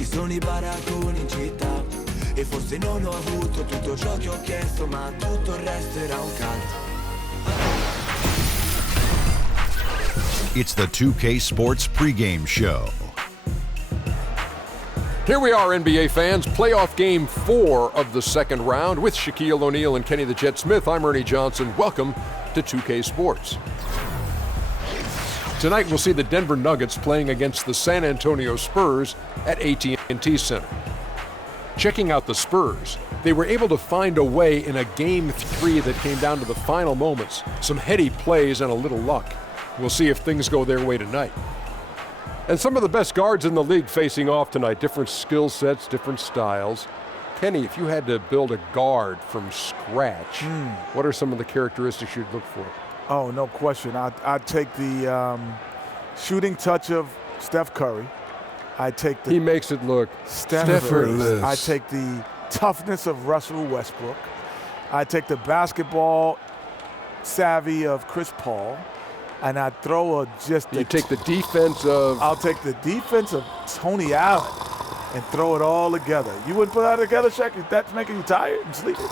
ci sono I paragoni in città. E forse non ho avuto tutto ciò che ho chiesto, ma tutto il resto era un canto. It's the 2K Sports pregame show. Here we are, NBA fans, playoff game 4 of the second round with Shaquille O'Neal and Kenny the Jet Smith. I'm Ernie Johnson. Welcome to 2K Sports. Tonight we'll see the Denver Nuggets playing against the San Antonio Spurs at AT&T Center. Checking out the Spurs, they were able to find a way in a Game 3 that came down to the final moments. Some heady plays and a little luck. We'll see if things go their way tonight. And some of the best guards in the league facing off tonight. Different skill sets, different styles. Kenny, if you had to build a guard from scratch, what are some of the characteristics you'd look for? Oh, no question. I'd take the shooting touch of Steph Curry. I'd take the... He makes it look effortless. I'd take the toughness of Russell Westbrook. I'd take the basketball savvy of Chris Paul. And I'd throw You take the defense of... I'll take the defense of Tony Allen and throw it all together. You wouldn't put that together, Shaq? That's making you tired and sleepy?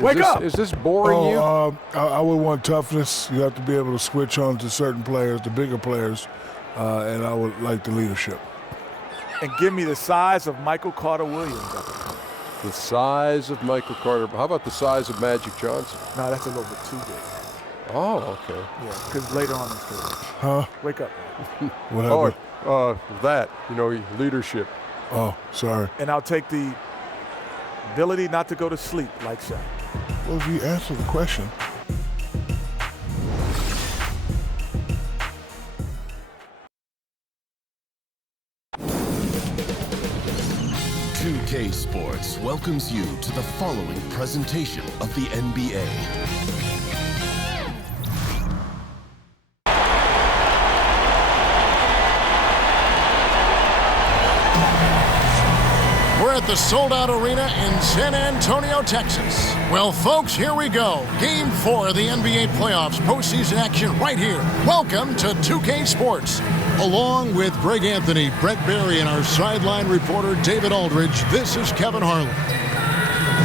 Wake up! Is this boring you? I would want toughness. You have to be able to switch on to certain players, the bigger players, and I would like the leadership. And give me the size of Michael Carter-Williams. The size of Michael Carter. How about the size of Magic Johnson? No, that's a little bit too big. Oh, okay. Yeah, because later on in his career. Huh? Wake up. Whatever. Leadership. Oh, sorry. And I'll take the ability not to go to sleep like Shaq. Well, if you answer the question. K Sports welcomes you to the following presentation of the NBA. We're at the sold-out arena in San Antonio, Texas. Well, folks, here we go. Game 4 of the NBA playoffs, postseason action right here. Welcome to 2K Sports. Along with Greg Anthony, Brett Barry, and our sideline reporter, David Aldridge, this is Kevin Harlan.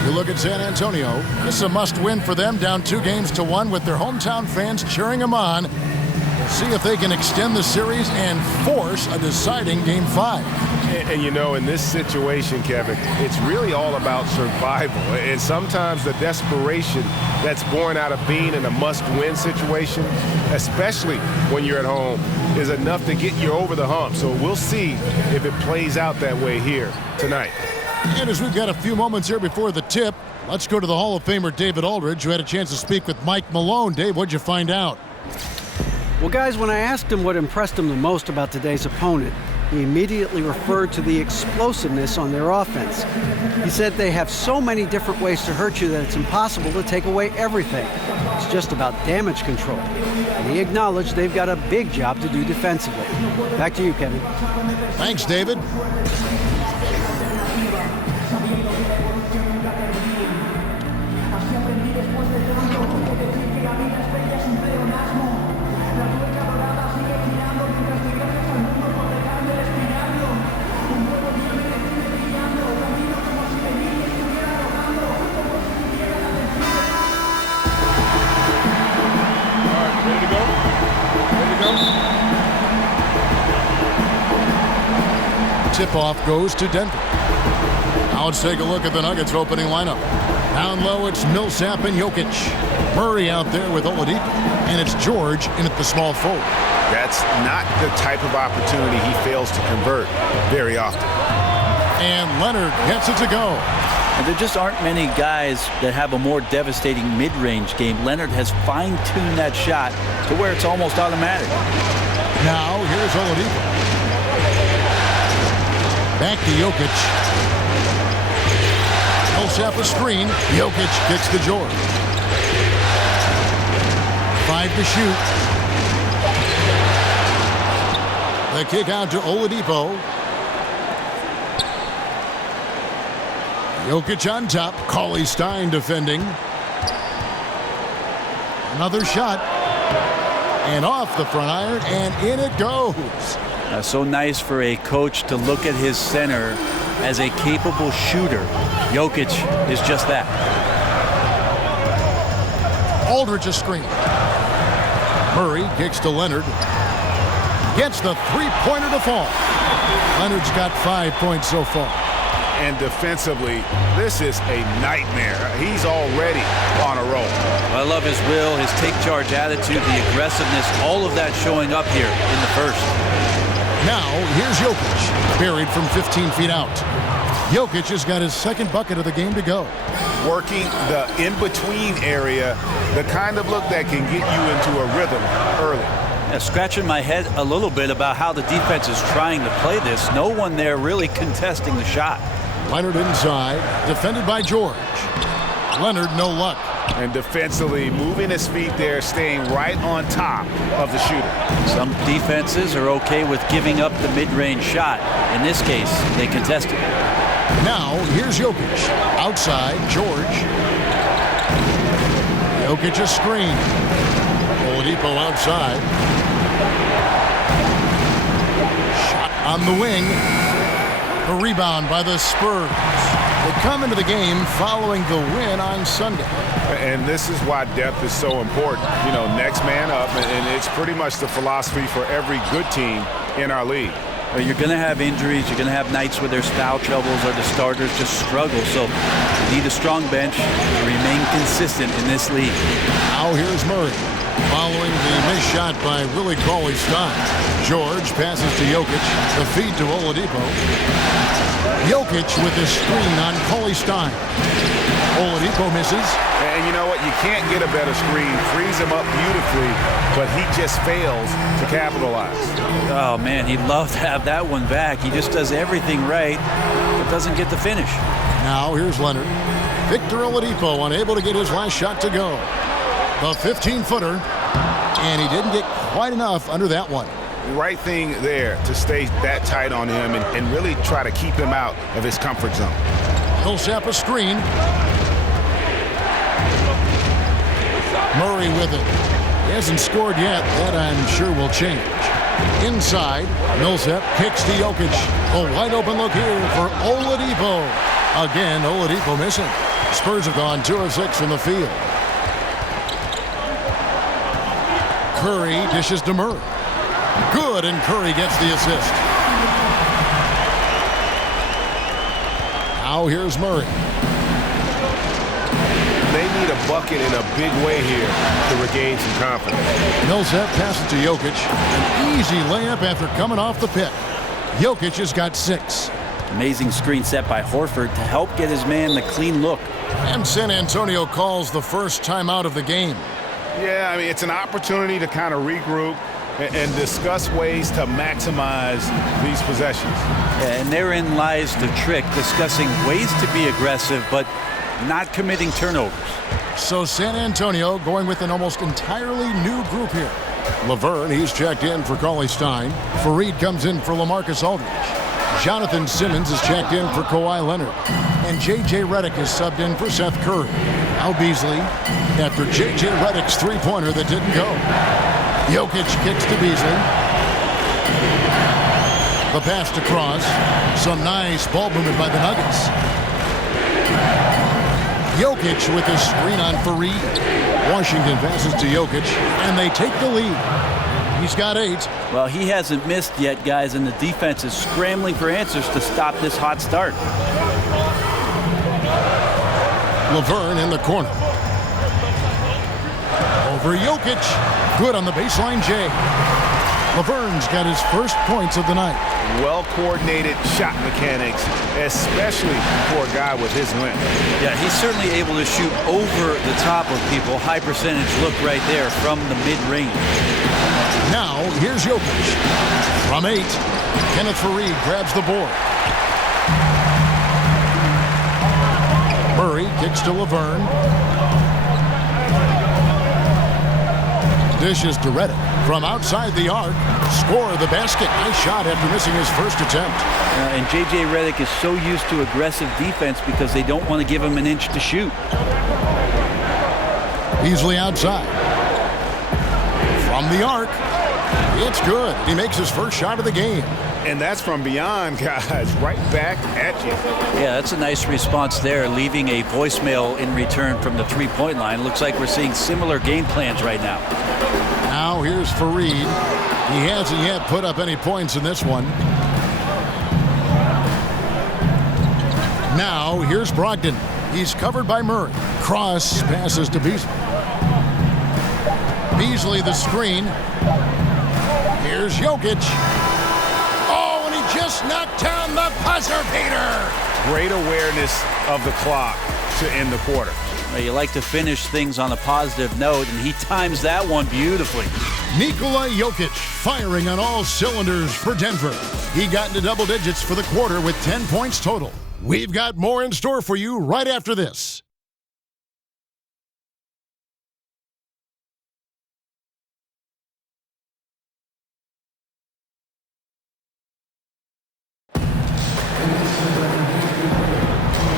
You look at San Antonio. This is a must-win for them, down 2-1 with their hometown fans cheering them on. We'll see if they can extend the series and force a deciding Game 5. And you know, in this situation, Kevin, it's really all about survival. And sometimes the desperation that's born out of being in a must-win situation, especially when you're at home, is enough to get you over the hump. So we'll see if it plays out that way here tonight. And as we've got a few moments here before the tip, let's go to the Hall of Famer David Aldridge, who had a chance to speak with Mike Malone. Dave, what'd you find out? Well, guys, when I asked him what impressed him the most about today's opponent, he immediately referred to the explosiveness on their offense. He said they have so many different ways to hurt you that it's impossible to take away everything. It's just about damage control. And he acknowledged they've got a big job to do defensively. Back to you, Kevin. Thanks, David. Tip-off goes to Denver. Now let's take a look at the Nuggets opening lineup. Down low, it's Millsap and Jokic. Murray out there with Oladipo. And it's George in at the small forward. That's not the type of opportunity he fails to convert very often. And Leonard gets it to go. And there just aren't many guys that have a more devastating mid-range game. Leonard has fine-tuned that shot to where it's almost automatic. Now here's Oladipo. Back to Jokic. Millsap a screen. Jokic kicks to George. 5 to shoot. The kick out to Oladipo. Jokic on top. Cauley Stein defending. Another shot. And off the front iron, and in it goes. So nice for a coach to look at his center as a capable shooter. Jokic is just that. Aldridge a screen. Murray kicks to Leonard. Gets the three-pointer to fall. Leonard's got 5 points so far. And defensively, this is a nightmare. He's already on a roll. I love his will, his take-charge attitude, the aggressiveness, all of that showing up here in the first. Now, here's Jokic, buried from 15 feet out. Jokic has got his second bucket of the game to go. Working the in-between area, the kind of look that can get you into a rhythm early. Scratching my head a little bit about how the defense is trying to play this. No one there really contesting the shot. Leonard inside, defended by George. Leonard, no luck. And defensively, moving his feet there, staying right on top of the shooter. Some defenses are okay with giving up the mid-range shot. In this case, they contested. Now, here's Jokic. Outside, George. Jokic a screen. Oladipo outside. Shot on the wing. A rebound by the Spurs. They come into the game following the win on Sunday. And this is why depth is so important. You know, next man up, and it's pretty much the philosophy for every good team in our league. You're going to have injuries. You're going to have nights where there's foul troubles or the starters just struggle. So you need a strong bench to remain consistent in this league. Now here's Murray. Following the missed shot by Willie Cauley-Stein. George passes to Jokic. The feed to Oladipo. Jokic with the screen on Cauley-Stein. Oladipo misses. And you know what? You can't get a better screen. Frees him up beautifully, but he just fails to capitalize. Oh, man, he'd love to have that one back. He just does everything right, but doesn't get the finish. Now here's Leonard. Victor Oladipo unable to get his last shot to go. The 15-footer, and he didn't get quite enough under that one. Right thing there to stay that tight on him and really try to keep him out of his comfort zone. Millsap a screen. Murray with it. He hasn't scored yet. That I'm sure will change. Inside, Millsap kicks to Jokic. A wide open look here for Oladipo. Again, Oladipo missing. Spurs have gone 2 of 6 from the field. Curry dishes to Murray. Good, and Curry gets the assist. Now here's Murray. They need a bucket in a big way here to regain some confidence. Millsap passes to Jokic. An easy layup after coming off the pick. Jokic has got 6. Amazing screen set by Horford to help get his man the clean look. And San Antonio calls the first timeout of the game. Yeah, I mean, it's an opportunity to kind of regroup and discuss ways to maximize these possessions. And therein lies the trick, discussing ways to be aggressive, but not committing turnovers. So San Antonio going with an almost entirely new group here. Laverne, he's checked in for Cauley-Stein. Fareed comes in for LaMarcus Aldridge. Jonathan Simmons is checked in for Kawhi Leonard. And J.J. Redick is subbed in for Seth Curry. Now Beasley, after J.J. Redick's three-pointer that didn't go. Jokic kicks to Beasley. The pass to Cross. Some nice ball movement by the Nuggets. Jokic with his screen on Fareed. Washington passes to Jokic, and they take the lead. He's got 8. Well, he hasn't missed yet, guys, and the defense is scrambling for answers to stop this hot start. Laverne in the corner. Over Jokic. Good on the baseline, Jay. Laverne's got his first points of the night. Well-coordinated shot mechanics, especially for a guy with his length. Yeah, he's certainly able to shoot over the top of people. High percentage look right there from the mid-range. Now, here's Jokic. From 8, Kenneth Fareed grabs the board. Murray kicks to Laverne. Dishes to Redick. From outside the arc, score the basket. Nice shot after missing his first attempt. And J.J. Redick is so used to aggressive defense because they don't want to give him an inch to shoot. Beasley outside. From the arc, It's good. He makes his first shot of the game. And that's from beyond, guys, right back at you. Yeah, that's a nice response there, leaving a voicemail in return from the three-point line. Looks like we're seeing similar game plans right now. Now here's Fareed. He hasn't yet put up any points in this one. Now here's Brogdon. He's covered by Murray. Cross passes to Beasley. Beasley the screen. Here's Jokic. Oh, and he just knocked down the buzzer beater. Great awareness of the clock to end the quarter. You like to finish things on a positive note, and he times that one beautifully. Nikola Jokic firing on all cylinders for Denver. He got into double digits for the quarter with 10 points total. We've got more in store for you right after this.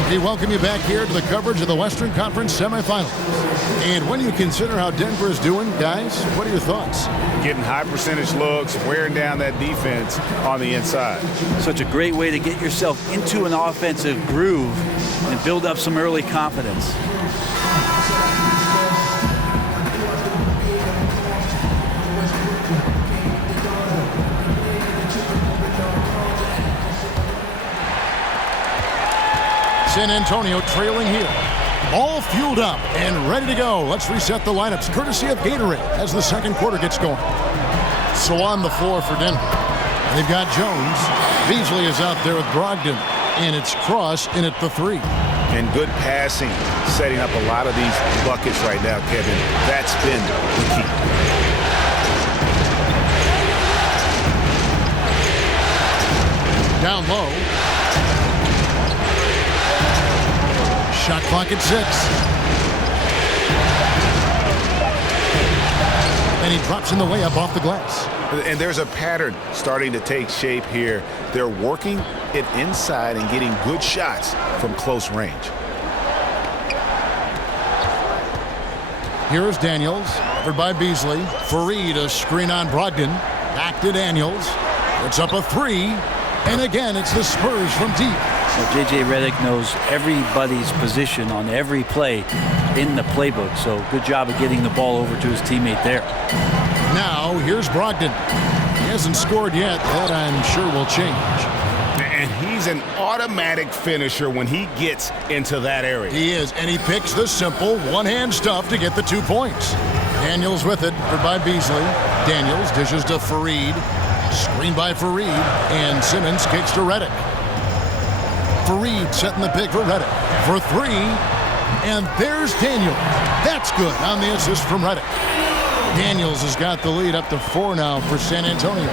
We welcome you back here to the coverage of the Western Conference Semifinals. And when you consider how Denver is doing, guys, what are your thoughts? Getting high percentage looks, wearing down that defense on the inside. Such a great way to get yourself into an offensive groove and build up some early confidence. San Antonio trailing here. All fueled up and ready to go. Let's reset the lineups courtesy of Gatorade as the second quarter gets going. So on the floor for Denver, they've got Jones. Beasley is out there with Brogdon, and it's Cross in at the three. And good passing, setting up a lot of these buckets right now, Kevin. That's been the key. Down low. Shot clock at 6. And he drops in the way up off the glass. And there's a pattern starting to take shape here. They're working it inside and getting good shots from close range. Here's Daniels, covered by Beasley. Fareed, a screen on Brogdon. Back to Daniels. Puts up a three. And again, it's the Spurs from deep. Well, J.J. Redick knows everybody's position on every play in the playbook, so good job of getting the ball over to his teammate there. Now, here's Brogdon. He hasn't scored yet. That, I'm sure, will change. And he's an automatic finisher when he gets into that area. He is, and he picks the simple one-hand stuff to get the 2 points. Daniels with it, covered by Beasley. Daniels dishes to Fareed. Screen by Fareed, and Simmons kicks to Redick. Fareed setting the pick for Redick for three, and there's Daniels. That's good on the assist from Redick. Daniels has got the lead up to 4 now for San Antonio.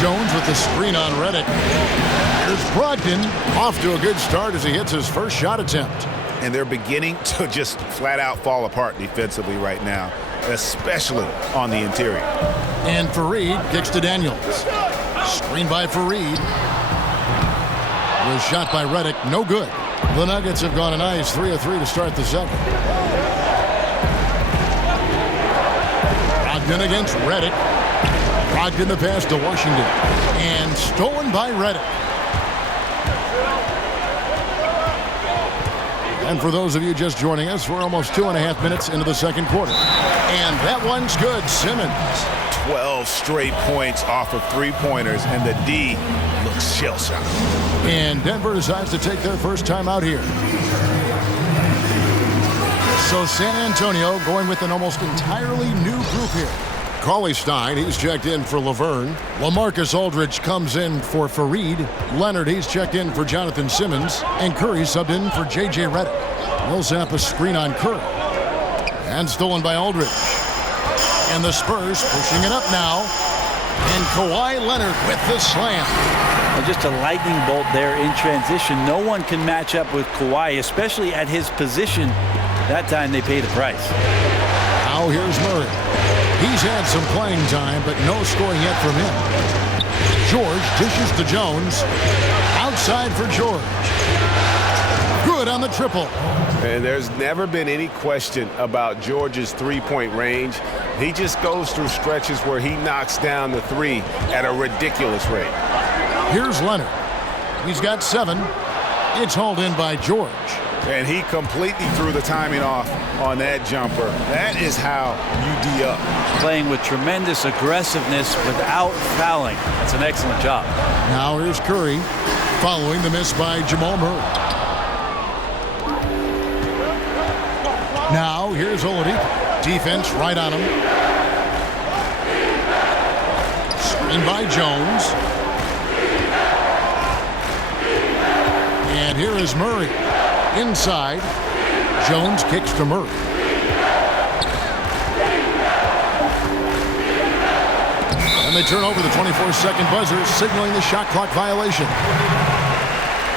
Jones with the screen on Redick. Here's Brogdon, off to a good start as he hits his first shot attempt. And they're beginning to just flat out fall apart defensively right now, especially on the interior. And Fareed kicks to Daniels. Screen by Fareed. Was shot by Redick, no good. The Nuggets have gone a nice 3 of 3 to start the second. Brogdon against Redick. Brogdon the pass to Washington. And stolen by Redick. And for those of you just joining us, we're almost 2.5 minutes into the second quarter. And that one's good. Simmons. 12 straight points off of three-pointers, and the D looks shell-shocked. And Denver decides to take their first time out here. So San Antonio going with an almost entirely new group here. Cauley Stein, he's checked in for Laverne. LaMarcus Aldridge comes in for Fareed. Leonard, he's checked in for Jonathan Simmons. And Curry subbed in for J.J. Redick. Millsap a screen on Curry. And stolen by Aldridge. And the Spurs pushing it up now. And Kawhi Leonard with the slam. Well, just a lightning bolt there in transition. No one can match up with Kawhi, especially at his position. That time they pay the price. Now here's Murray. He's had some playing time, but no scoring yet from him. George dishes to Jones. Outside for George. Good on the triple. And there's never been any question about George's three-point range. He just goes through stretches where he knocks down the three at a ridiculous rate. Here's Leonard. He's got 7. It's hauled in by George. And he completely threw the timing off on that jumper. That is how you D up. Playing with tremendous aggressiveness without fouling. That's an excellent job. Now here's Curry, following the miss by Jamal Murray. Now here's Oladipo. Defense right on him. Screen by Jones. And here is Murray. Inside, Jones kicks to Murray. And they turn over the 24-second buzzer, signaling the shot clock violation.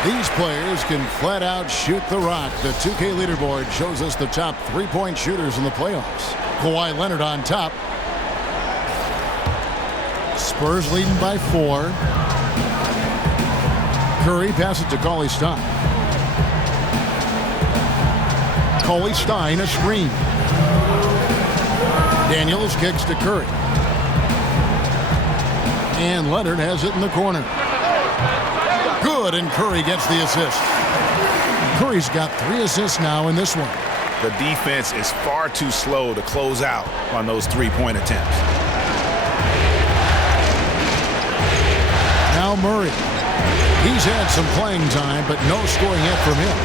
These players can flat out shoot the rock. The 2K leaderboard shows us the top three-point shooters in the playoffs. Kawhi Leonard on top. Spurs leading by 4. Curry passes to Cauley-Stein. Cauley-Stein a screen. Daniels kicks to Curry. And Leonard has it in the corner. Good, and Curry gets the assist. Curry's got 3 assists now in this one. The defense is far too slow to close out on those three-point attempts. Now Murray. He's had some playing time, but no scoring yet from him.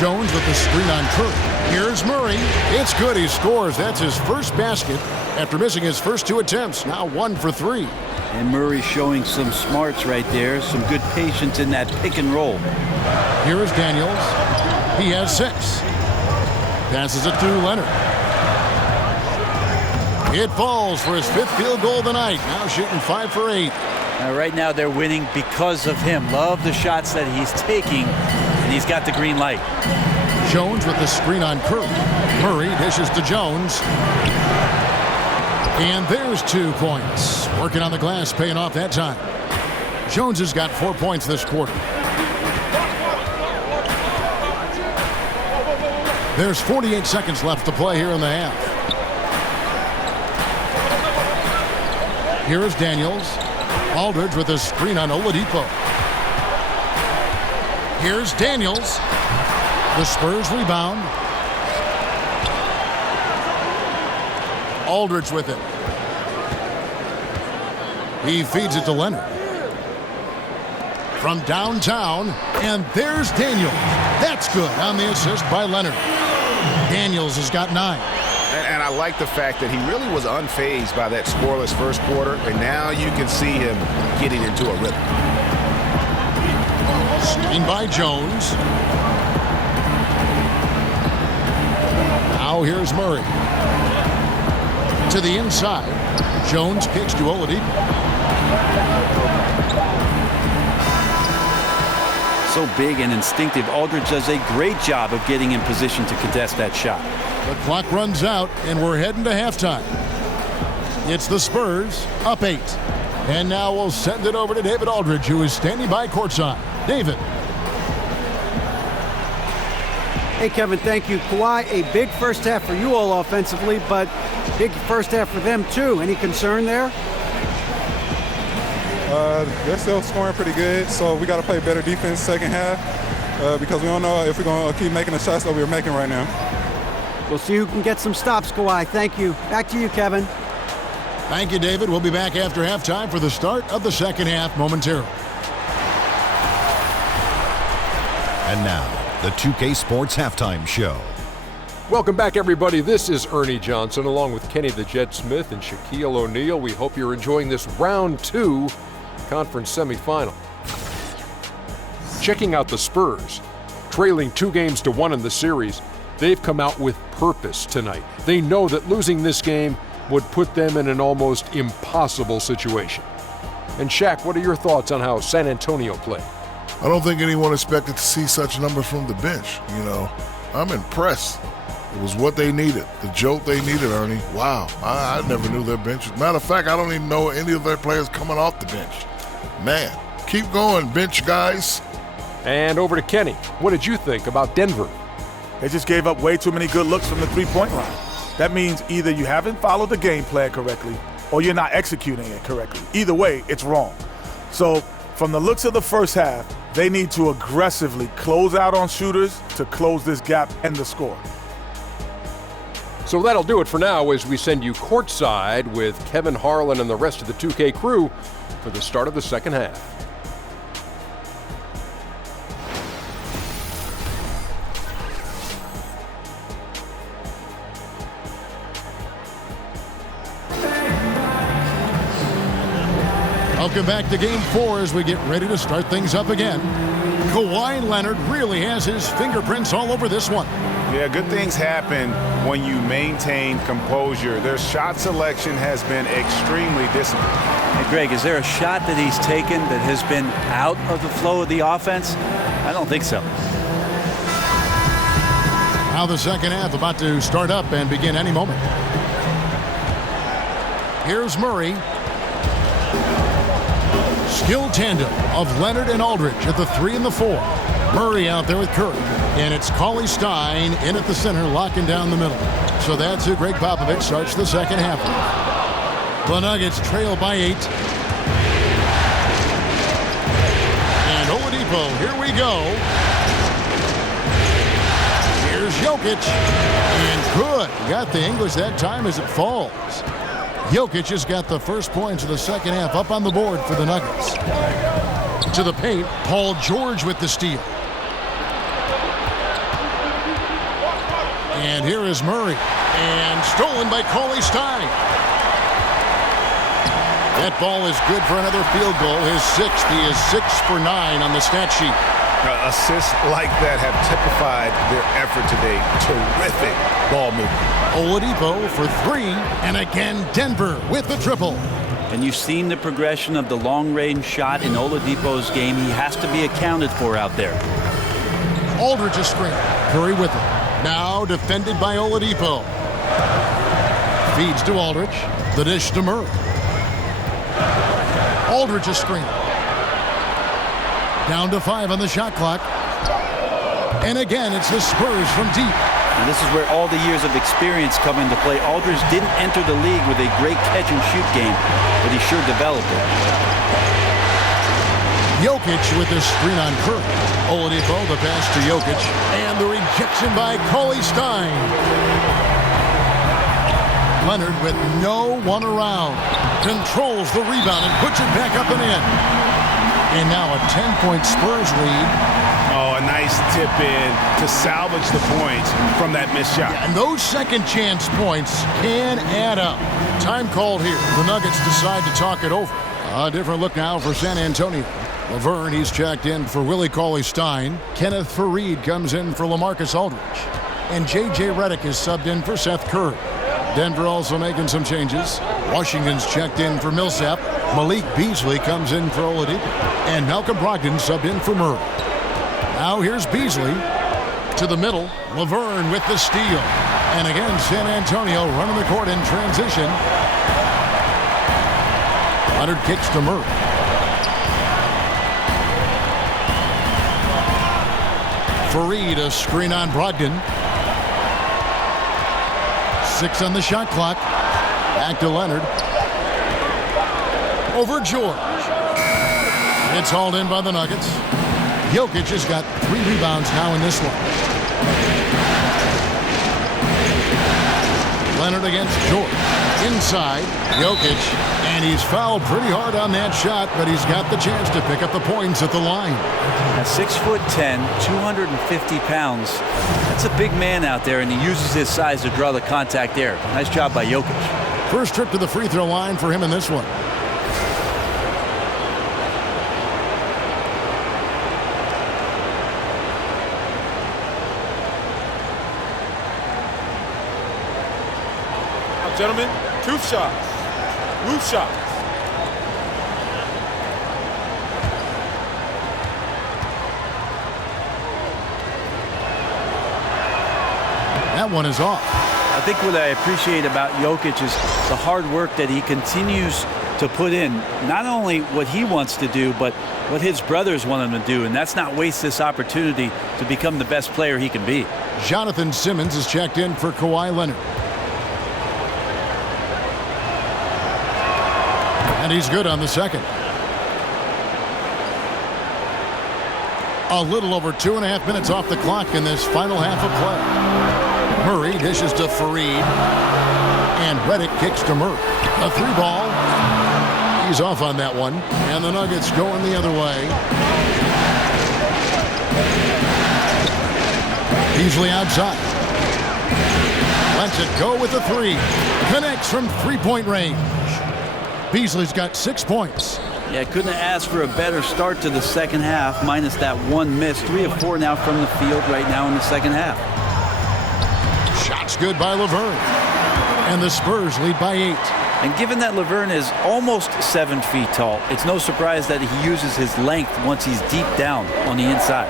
Jones with the screen on Curry. Here's Murray. It's good. He scores. That's his first basket after missing his first 2 attempts. Now 1 for 3. And Murray showing some smarts right there. Some good patience in that pick and roll. Here is Daniels. He has 6. Passes it to Leonard. It falls for his 5th field goal of the night. Now shooting 5 for 8. Now, right now they're winning because of him. Love the shots that he's taking. And he's got the green light. Jones with the screen on Curry. Murray dishes to Jones. And there's 2 points. Working on the glass, paying off that time. Jones has got 4 points this quarter. There's 48 seconds left to play here in the half. Here is Daniels. Aldridge with a screen on Oladipo. Here's Daniels. The Spurs rebound. Aldridge with it. He feeds it to Leonard. From downtown, and there's Daniels. That's good on the assist by Leonard. Daniels has got 9. And I like the fact that he really was unfazed by that scoreless first quarter, and now you can see him getting into a rhythm. Screen by Jones. Now here's Murray. To the inside. Jones kicks to Oladipo. So big and instinctive. Aldridge does a great job of getting in position to contest that shot. The clock runs out, and we're heading to halftime. It's the Spurs, up 8. And now we'll send it over to David Aldridge, who is standing by courtside. David. Hey, Kevin, thank you. Kawhi, a big first half for you all offensively, but big first half for them, too. Any concern there? They're still scoring pretty good, so we got to play better defense second half because we don't know if we're going to keep making the shots that we're making right now. We'll see who can get some stops, Kawhi. Thank you. Back to you, Kevin. Thank you, David. We'll be back after halftime for the start of the second half momentarily. And now, the 2K Sports Halftime Show. Welcome back, everybody. This is Ernie Johnson along with Kenny the Jet Smith and Shaquille O'Neal. We hope you're enjoying this round 2 conference semifinal. Checking out the Spurs, trailing 2-1 in the series, they've come out with purpose tonight. They know that losing this game would put them in an almost impossible situation. And Shaq, what are your thoughts on how San Antonio played? I don't think anyone expected to see such numbers from the bench. You know, I'm impressed. It was what they needed, the jolt they needed, Ernie. Wow, I never knew their bench. Matter of fact, I don't even know any of their players coming off the bench. Man, keep going, bench guys. And over to Kenny. What did you think about Denver? They just gave up way too many good looks from the three-point line. That means either you haven't followed the game plan correctly or you're not executing it correctly. Either way, it's wrong. So from the looks of the first half, they need to aggressively close out on shooters to close this gap and the score. So that'll do it for now as we send you courtside with Kevin Harlan and the rest of the 2K crew for the start of the second half. Welcome back to Game 4 as we get ready to start things up again. Kawhi Leonard really has his fingerprints all over this one. Yeah, good things happen when you maintain composure. Their shot selection has been extremely disciplined. Hey, Greg, is there a shot that he's taken that has been out of the flow of the offense? I don't think so. Now the second half about to start up and begin any moment. Here's Murray. Skilled tandem of Leonard and Aldridge at the 3 and the 4. Murray out there with Curry. And it's Cauley Stein in at the center, locking down the middle. So that's who Greg Popovich starts the second half. The Nuggets trail by 8. And Oladipo, here we go. Here's Jokic. And good. Got the English that time as it falls. Jokic has got the first points of the second half up on the board for the Nuggets. To the paint, Paul George with the steal. And here is Murray. And stolen by Cauley Stein. That ball is good for another field goal. His 6th. He is 6 for 9 on the stat sheet. Assists like that have typified their effort today. Terrific ball movement. Oladipo for 3. And again, Denver with the triple. And you've seen the progression of the long-range shot in Oladipo's game. He has to be accounted for out there. Aldridge a screen. Curry with it. Now defended by Oladipo. Feeds to Aldridge. The dish to Murray. Aldridge a screen. Down to 5 on the shot clock. And again, it's the Spurs from deep. And this is where all the years of experience come into play. Aldridge didn't enter the league with a great catch-and-shoot game, but he sure developed it. Jokic with the screen on Curry. Oladipo, the pass to Jokic. And the rejection by Cauley Stein. Leonard with no one around. Controls the rebound and puts it back up and in. And now a 10-point Spurs lead. Oh, a nice tip in to salvage the points from that missed shot. Yeah, and those second chance points can add up. Time called here. The Nuggets decide to talk it over. A different look now for San Antonio. Laverne, he's checked in for Willie Cauley-Stein. Kenneth Faried comes in for LaMarcus Aldridge. And J.J. Redick is subbed in for Seth Curry. Denver also making some changes. Washington's checked in for Millsap. Malik Beasley comes in for Oladipo. And Malcolm Brogdon subbed in for Murray. Now here's Beasley to the middle. Laverne with the steal. And again, San Antonio running the court in transition. Leonard kicks to Murray. Faried, a screen on Brogdon. 6 on the shot clock. Back to Leonard. Over George. It's hauled in by the Nuggets. Jokic has got 3 rebounds now in this one. Leonard against George. Inside, Jokic. And he's fouled pretty hard on that shot, but he's got the chance to pick up the points at the line. At 6'10", 250 pounds, that's a big man out there, and he uses his size to draw the contact there. Nice job by Jokic. First trip to the free throw line for him in this one. Now, gentlemen, 2 shots. Loose shots. That one is off. I think what I appreciate about Jokic is the hard work that he continues to put in not only what he wants to do, but what his brothers want him to do, and that's not waste this opportunity to become the best player he can be. Jonathan Simmons is checked in for Kawhi Leonard. And he's good on the second. A little over 2.5 minutes off the clock in this final half of play. Murray dishes to Fareed. And Redick kicks to Murray. A 3-ball. He's off on that one. And the Nuggets going the other way. Beasley outside. Lets it go with a 3. Connects from 3-point range. Beasley's got 6 points. Yeah, couldn't have asked for a better start to the second half, minus that one miss. 3 of 4 now from the field right now in the second half. Shots good by Laverne. And the Spurs lead by 8. And given that Laverne is almost 7 feet tall, it's no surprise that he uses his length once he's deep down on the inside.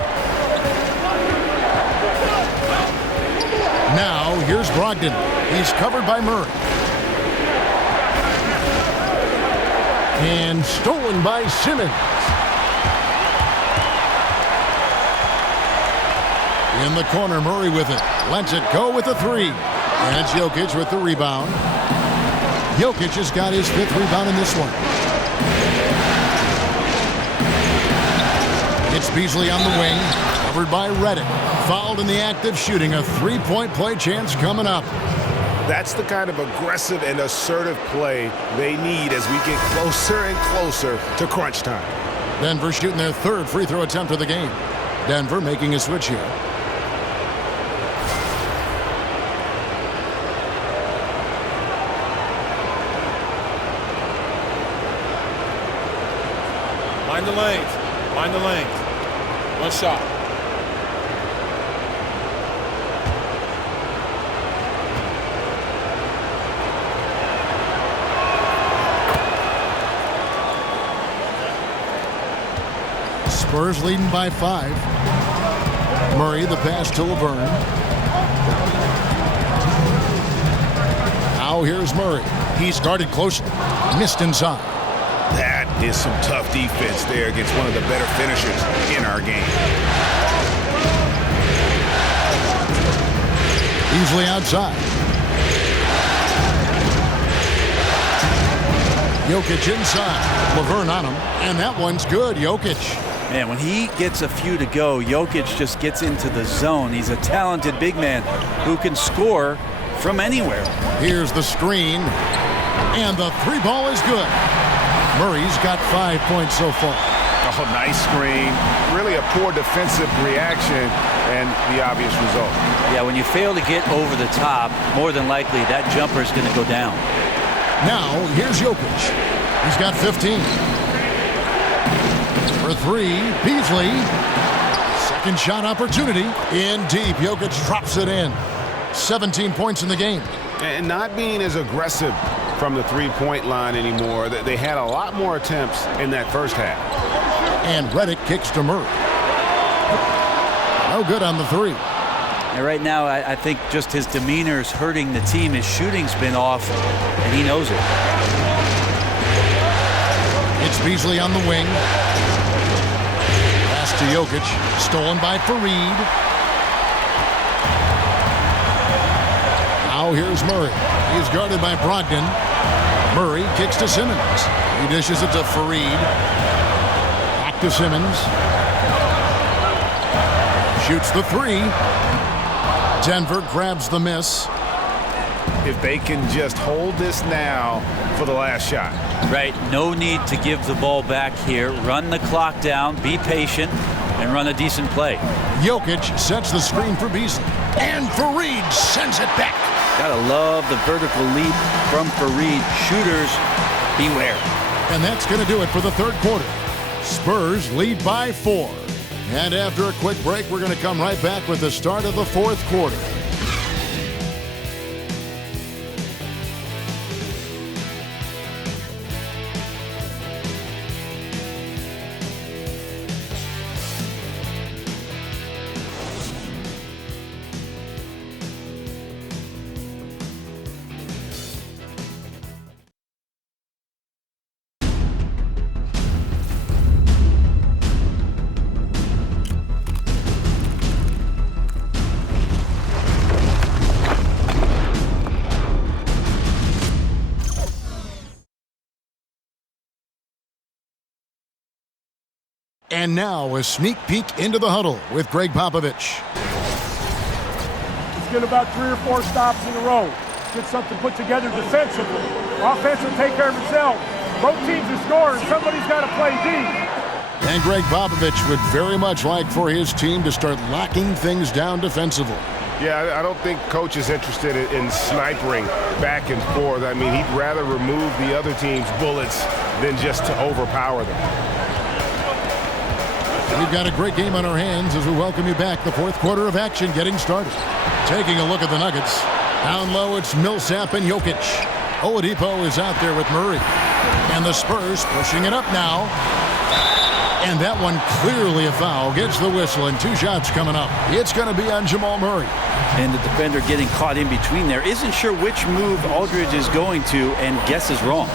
Now, here's Brogdon. He's covered by Murray. And stolen by Simmons. In the corner, Murray with it. Lets it go with a 3. And it's Jokic with the rebound. Jokic has got his 5th rebound in this one. It's Beasley on the wing. Covered by Redick. Fouled in the act of shooting. A 3-point play chance coming up. That's the kind of aggressive and assertive play they need as we get closer and closer to crunch time. Denver shooting their 3rd free throw attempt of the game. Denver making a switch here. Mind the lanes. Mind the lanes. One shot. Spurs leading by 5. Murray, the pass to Laverne. Now here's Murray. He's guarded closely. Missed inside. That is some tough defense there against one of the better finishers in our game. Easily outside. Jokic inside. Laverne on him. And that one's good. Jokic. Man, when he gets a few to go, Jokic just gets into the zone. He's a talented big man who can score from anywhere. Here's the screen. And the 3-ball is good. Murray's got 5 points so far. Oh, nice screen. Really a poor defensive reaction and the obvious result. Yeah, when you fail to get over the top, more than likely that jumper is going to go down. Now, here's Jokic. He's got 15. For 3, Beasley. Second shot opportunity. In deep, Jokic drops it in. 17 points in the game. And not being as aggressive from the 3-point line anymore. They had a lot more attempts in that first half. And Redick kicks to Murray. No good on the 3. And right now, I think just his demeanor is hurting the team. His shooting's been off, and he knows it. It's Beasley on the wing. Pass to Jokic. Stolen by Fareed. Now here's Murray. He's guarded by Brogdon. Murray kicks to Simmons. He dishes it to Fareed. Back to Simmons. Shoots the 3. Denver grabs the miss. If they can just hold this now for the last shot. Right, no need to give the ball back here. Run the clock down, be patient, and run a decent play. Jokic sets the screen for Beasley. And Fareed sends it back. Gotta love the vertical leap from Fareed. Shooters, beware. And that's going to do it for the 3rd quarter. Spurs lead by 4. And after a quick break, we're going to come right back with the start of the 4th quarter. And now a sneak peek into the huddle with Greg Popovich. Let's get about 3 or 4 stops in a row. Get something put together defensively. Offense will take care of itself. Both teams are scoring. Somebody's got to play D. And Greg Popovich would very much like for his team to start locking things down defensively. Yeah, I don't think coach is interested in snipering back and forth. I mean, he'd rather remove the other team's bullets than just to overpower them. We've got a great game on our hands as we welcome you back. The fourth quarter of action getting started. Taking a look at the Nuggets. Down low, it's Millsap and Jokic. Oladipo is out there with Murray. And the Spurs pushing it up now. And that one clearly a foul. Gets the whistle and 2 shots coming up. It's going to be on Jamal Murray. And the defender getting caught in between there. Isn't sure which move Aldridge is going to and guesses wrong.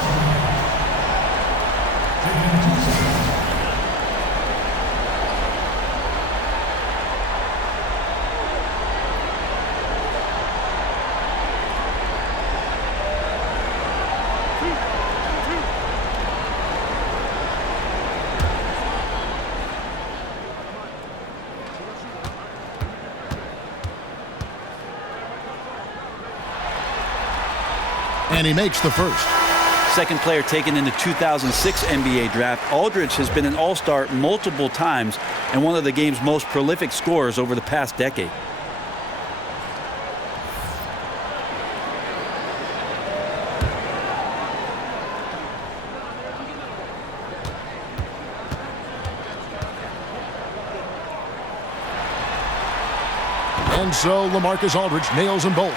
And he makes the first. Second player taken in the 2006 NBA draft, Aldridge has been an all-star multiple times and one of the game's most prolific scorers over the past decade. And so LaMarcus Aldridge nails them both.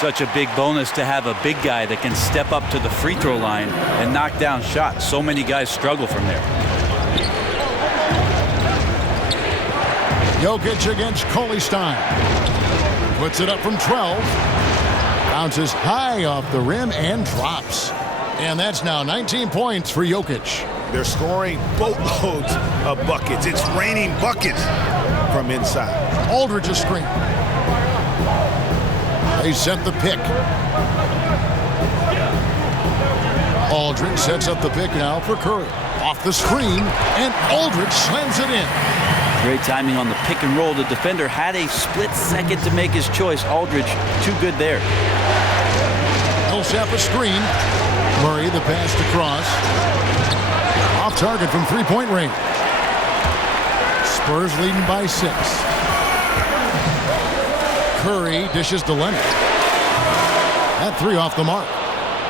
Such a big bonus to have a big guy that can step up to the free throw line and knock down shots. So many guys struggle from there. Jokic against Stein. Puts it up from 12. Bounces high off the rim and drops. And that's now 19 points for Jokic. They're scoring boatloads of buckets. It's raining buckets from inside. Aldridge a screen. They set the pick. Aldridge sets up the pick now for Curry. Off the screen, and Aldridge slams it in. Great timing on the pick and roll. The defender had a split second to make his choice. Aldridge, too good there. Millsap a screen. Murray the pass to Cross. Off target from three-point range. Spurs leading by 6. Curry dishes to Leonard. That 3 off the mark.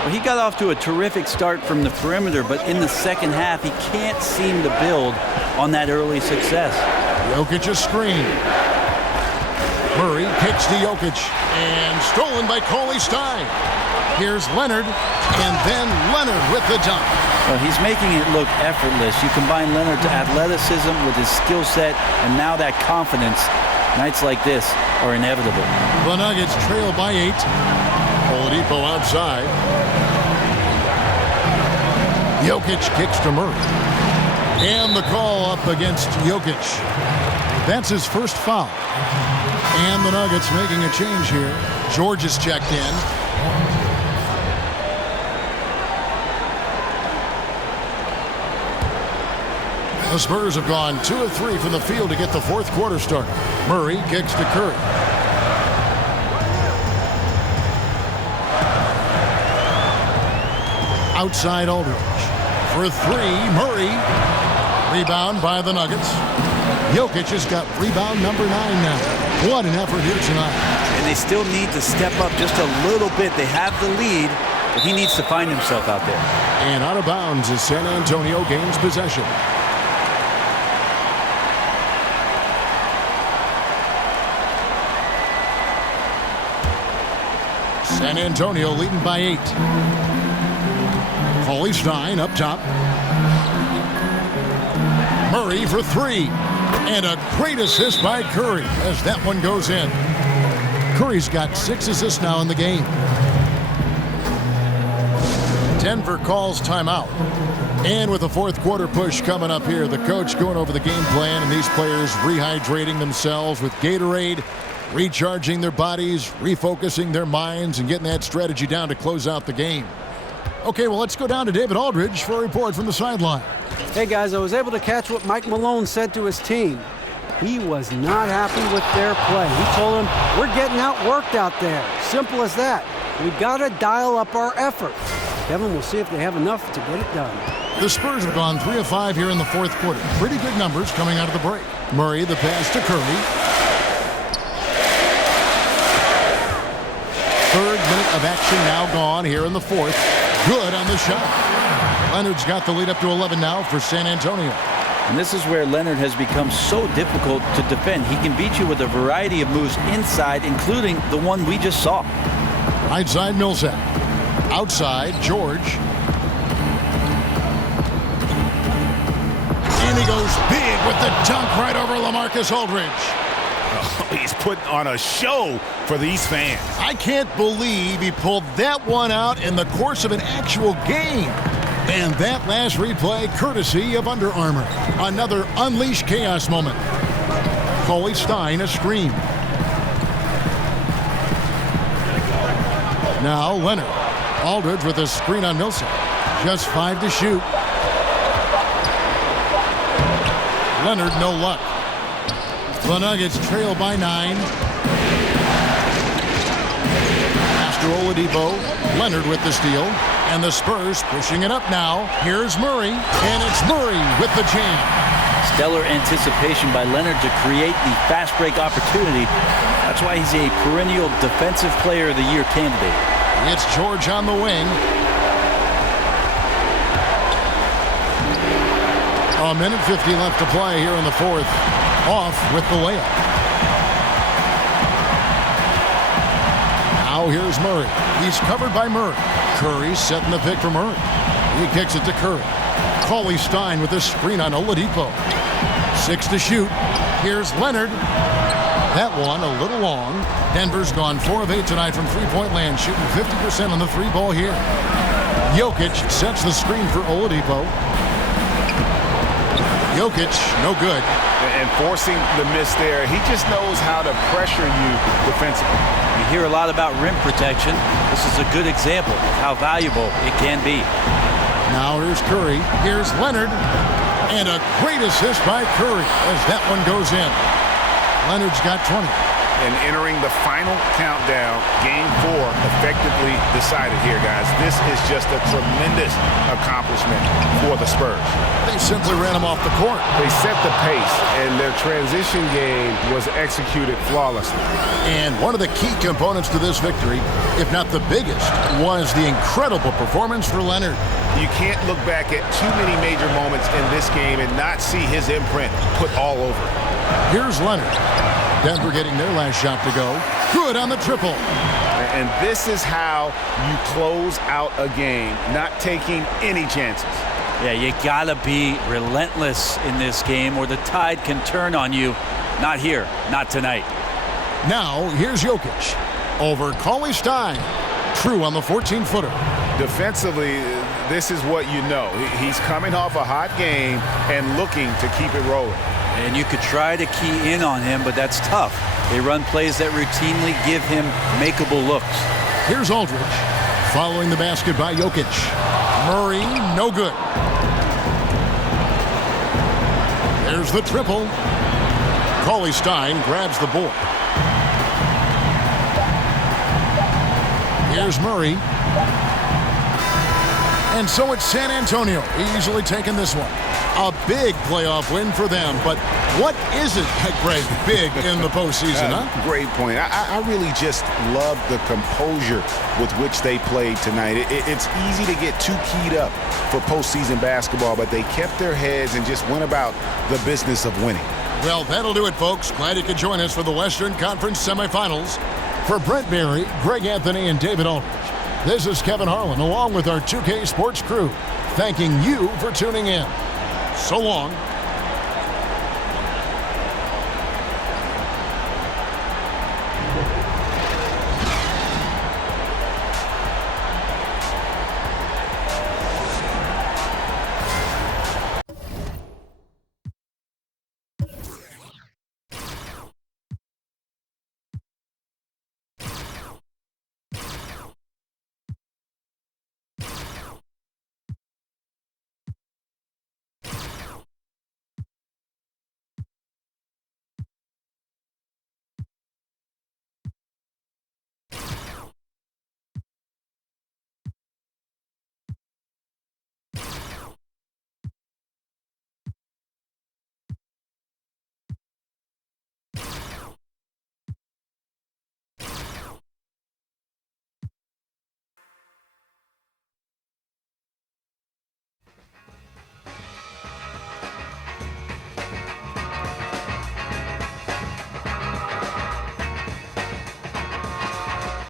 Well, he got off to a terrific start from the perimeter, but in the second half, he can't seem to build on that early success. Jokic a screen. Murray kicks to Jokic. And stolen by Stein. Here's Leonard. And then Leonard with the dunk. Well, he's making it look effortless. You combine Leonard's athleticism with his skill set, and now that confidence. Nights like this are inevitable. The Nuggets trail by 8. Oladipo outside. Jokic kicks to Murray. And the call up against Jokic. That's his first foul. And the Nuggets making a change here. George is checked in. The Spurs have gone 2 of 3 from the field to get the fourth quarter started. Murray kicks to Curry. Outside Aldridge. For 3, Murray. Rebound by the Nuggets. Jokic has got rebound number 9 now. What an effort here tonight. And they still need to step up just a little bit. They have the lead, but he needs to find himself out there. And out of bounds as San Antonio gains possession. San Antonio leading by 8. Stein up top. Murray for 3. And a great assist by Curry as that one goes in. Curry's got 6 assists now in the game. Denver calls timeout. And with the fourth quarter push coming up here, the coach going over the game plan and these players rehydrating themselves with Gatorade, recharging their bodies, refocusing their minds, and getting that strategy down to close out the game. Okay, well, let's go down to David Aldridge for a report from the sideline. Hey guys, I was able to catch what Mike Malone said to his team. He was not happy with their play. He told them, we're getting outworked out there. Simple as that. We got to dial up our effort. Kevin, we'll see if they have enough to get it done. The Spurs have gone 3 of 5 here in the fourth quarter. Pretty good numbers coming out of the break. Murray, the pass to Curry. Third minute of action now gone here in the fourth. Good on the shot. Leonard's got the lead up to 11 now for San Antonio. And this is where Leonard has become so difficult to defend. He can beat you with a variety of moves inside, including the one we just saw. Right side, Millsap. Outside, George. And he goes big with the dunk right over LaMarcus Aldridge. Oh, he's putting on a show for these fans. I can't believe he pulled that one out in the course of an actual game. And that last replay, courtesy of Under Armour. Another unleashed chaos moment. Coley Stein, a screen. Now Leonard. Aldridge with a screen on Millsap. Just 5 to shoot. Leonard, no luck. The Nuggets trail by 9. After Oladipo, Leonard with the steal. And the Spurs pushing it up now. Here's Murray, and it's Murray with the jam. Stellar anticipation by Leonard to create the fast break opportunity. That's why he's a perennial Defensive Player of the Year candidate. It's George on the wing. A minute 50 left to play here in the fourth. Off with the layup. Now here's Murray. He's covered by Murray. Curry setting the pick for Murray. He kicks it to Curry. Coley Stein with a screen on Oladipo. 6 to shoot. Here's Leonard. That one a little long. Denver's gone 4 of 8 tonight from three-point land, shooting 50% on the three ball here. Jokic sets the screen for Oladipo. Jokic, no good. And forcing the miss there, he just knows how to pressure you defensively. You hear a lot about rim protection. This is a good example of how valuable it can be. Now here's Curry. Here's Leonard. And a great assist by Curry as that one goes in. Leonard's got 20. And entering the final countdown, Game 4 effectively decided here, guys. This is just a tremendous accomplishment for the Spurs. They simply ran them off the court. They set the pace, and their transition game was executed flawlessly. And one of the key components to this victory, if not the biggest, was the incredible performance for Leonard. You can't look back at too many major moments in this game and not see his imprint put all over it. Here's Leonard. Denver getting their last shot to go. Good on the triple. And this is how you close out a game, not taking any chances. Yeah, you gotta be relentless in this game or the tide can turn on you. Not here, not tonight. Now, here's Jokic. Over Coley Stein. True on the 14-footer. Defensively, this is what you know. He's coming off a hot game and looking to keep it rolling. And you could try to key in on him, but that's tough. They run plays that routinely give him makeable looks. Here's Aldridge. Following the basket by Jokic. Murray, no good. There's the triple. Coley Stein grabs the board. Here's Murray. And so it's San Antonio easily taking this one. A big playoff win for them, but what isn't, Greg, big in the postseason, huh? Great point. I really just love the composure with which they played tonight. It's easy to get too keyed up for postseason basketball, but they kept their heads and just went about the business of winning. Well, that'll do it, folks. Glad you could join us for the Western Conference Semifinals. For Brent Berry, Greg Anthony, and David Aldridge, this is Kevin Harlan, along with our 2K Sports crew, thanking you for tuning in. So long.